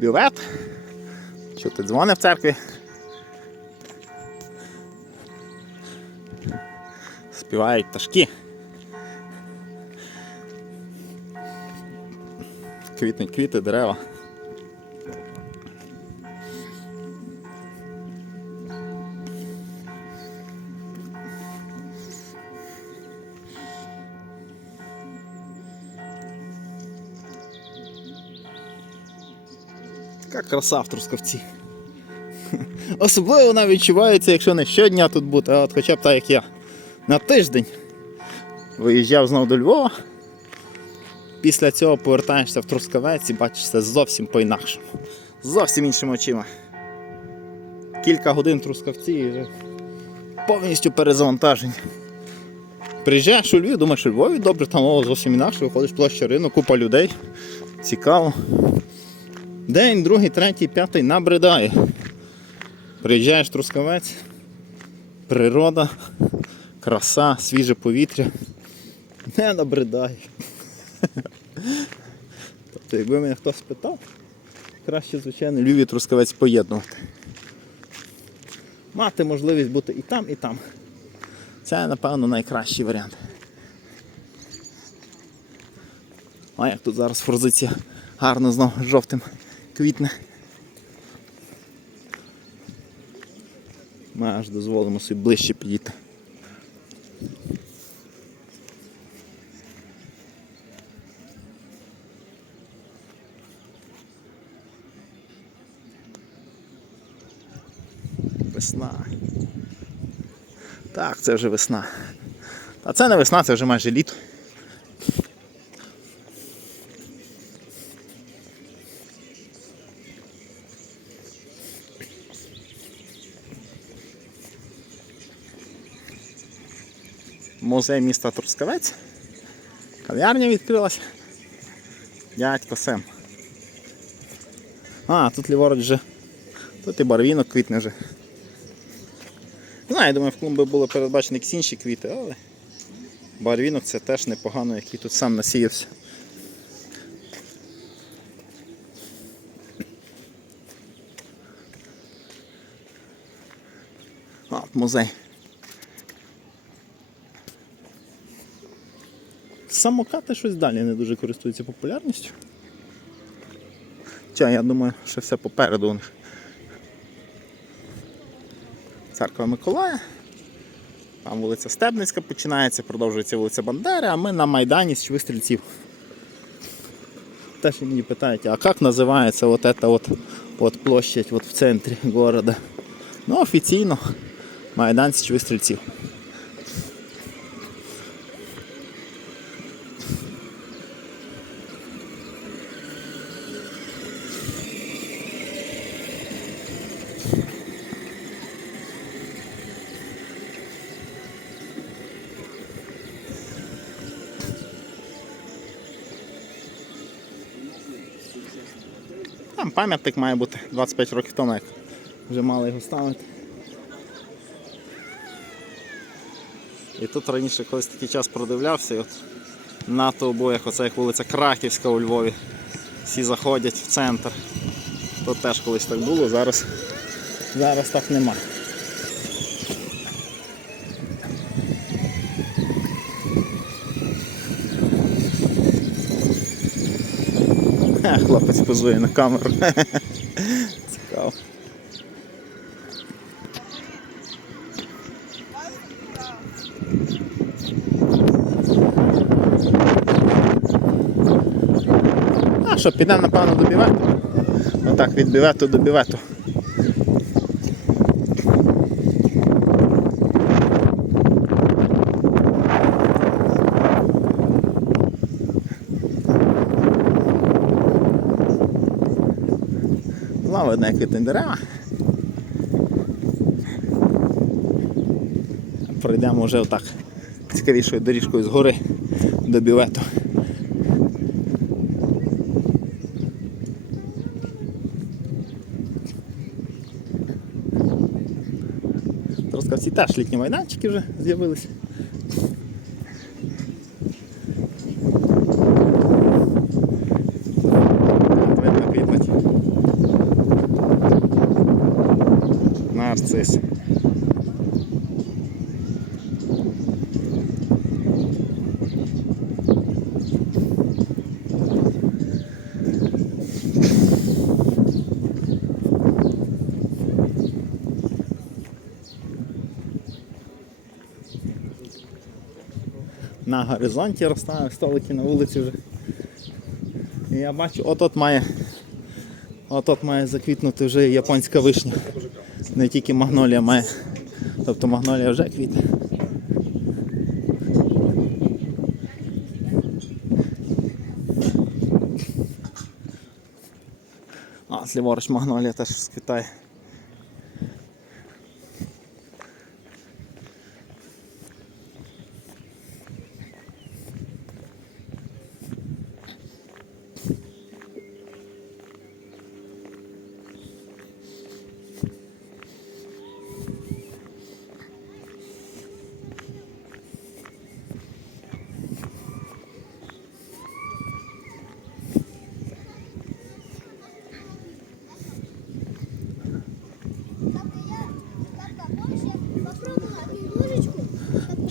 бювет. Чути дзвони в церкві. Співають пташки. Квітнуть квіти, дерева. Краса в Трускавці. Особливо вона відчувається, якщо не щодня тут бути, а от хоча б так як я. На тиждень виїжджав знову до Львова. Після цього повертаєшся в Трускавець і бачиш це зовсім по-інакшому. Зовсім іншими очима. Кілька годин Трускавці і вже повністю перезавантажені. Приїжджаєш у Львів, думаєш, у Львові добре, там о, зовсім інакше, виходиш площа ринок, купа людей. Цікаво. День, другий, третій, п'ятий набридає. Приїжджаєш Трускавець, природа, краса, свіже повітря. Не набридає. Тобто, якби мене хтось питав, краще, звичайно, Львів Трускавець поєднувати. Мати можливість бути і там, і там. Це, напевно, найкращий варіант. А як тут зараз форзиція гарно знову жовтим квітне. Ми аж дозволимо собі ближче підійти. Весна. Так, це вже весна. А це не весна, це вже майже літо. Музей міста Трускавець. Кав'ярня відкрилась. Дядько Сем. А, тут ліворуч вже. Тут і барвінок квітне вже. Не Знаю, я думаю, в клумби були передбачені якісь інші квіти, але барвінок це теж непогано, який тут сам насіявся. Музей. Самокати щось далі не дуже користуються популярністю. Хоча, я думаю, що все попереду у них. Церква Миколая. Там вулиця Стебницька починається, продовжується вулиця Бандери, а ми на Майдані з Чвистрільців. Теж мені питають, а як називається вот эта вот, вот площадь вот в центрі города? Ну, офіційно Майдан з Чвистрільців. Там пам'ятник має бути 25 років тому, як вже мали його ставити. І тут раніше колись такий час продивлявся, і от на обоях, оце як вулиця Краківська у Львові. Всі заходять в центр. Тут теж колись так було, зараз, зараз так нема. Хлопець позує на камеру. Цікаво. А що, підемо напевно до бівету? Отак від бівету до бівету. Знову видно, як квітні дерева. Пройдемо вже отак цікавішою доріжкою згори до бівету. Трускавці теж літні майданчики вже з'явилися. Видно, квітнуть. Нарцис. На горизонті розставив столики на вулиці вже. І я бачу, от-от має, от-от має заквітнути вже японська вишня. Не тільки магнолія має. Тобто магнолія вже квітне. А, зліворуч магнолія теж розквітає.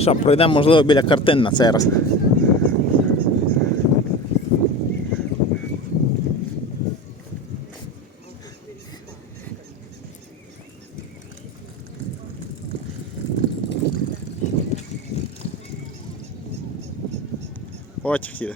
Що, пройдемо, можливо, біля картин на цей раз. Потяг їде.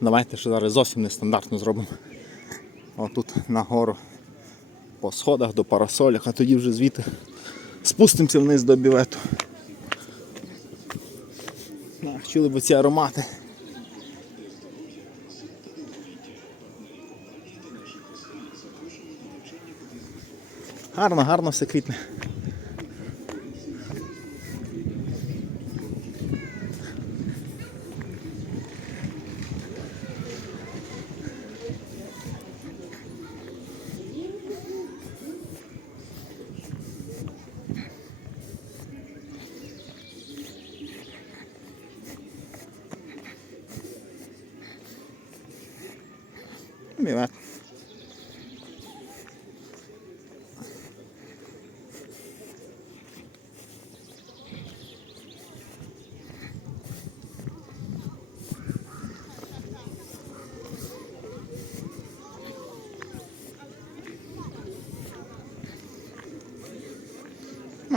Давайте ще зараз зовсім нестандартно зробимо. Отут нагору по сходах до парасолях, а тоді вже звідти спустимося вниз до бівету. Чули б ці аромати. Гарно, гарно все квітне.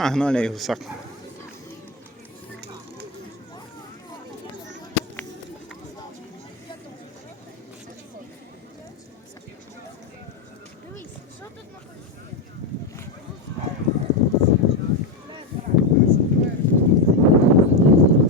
Магнолія і гусак.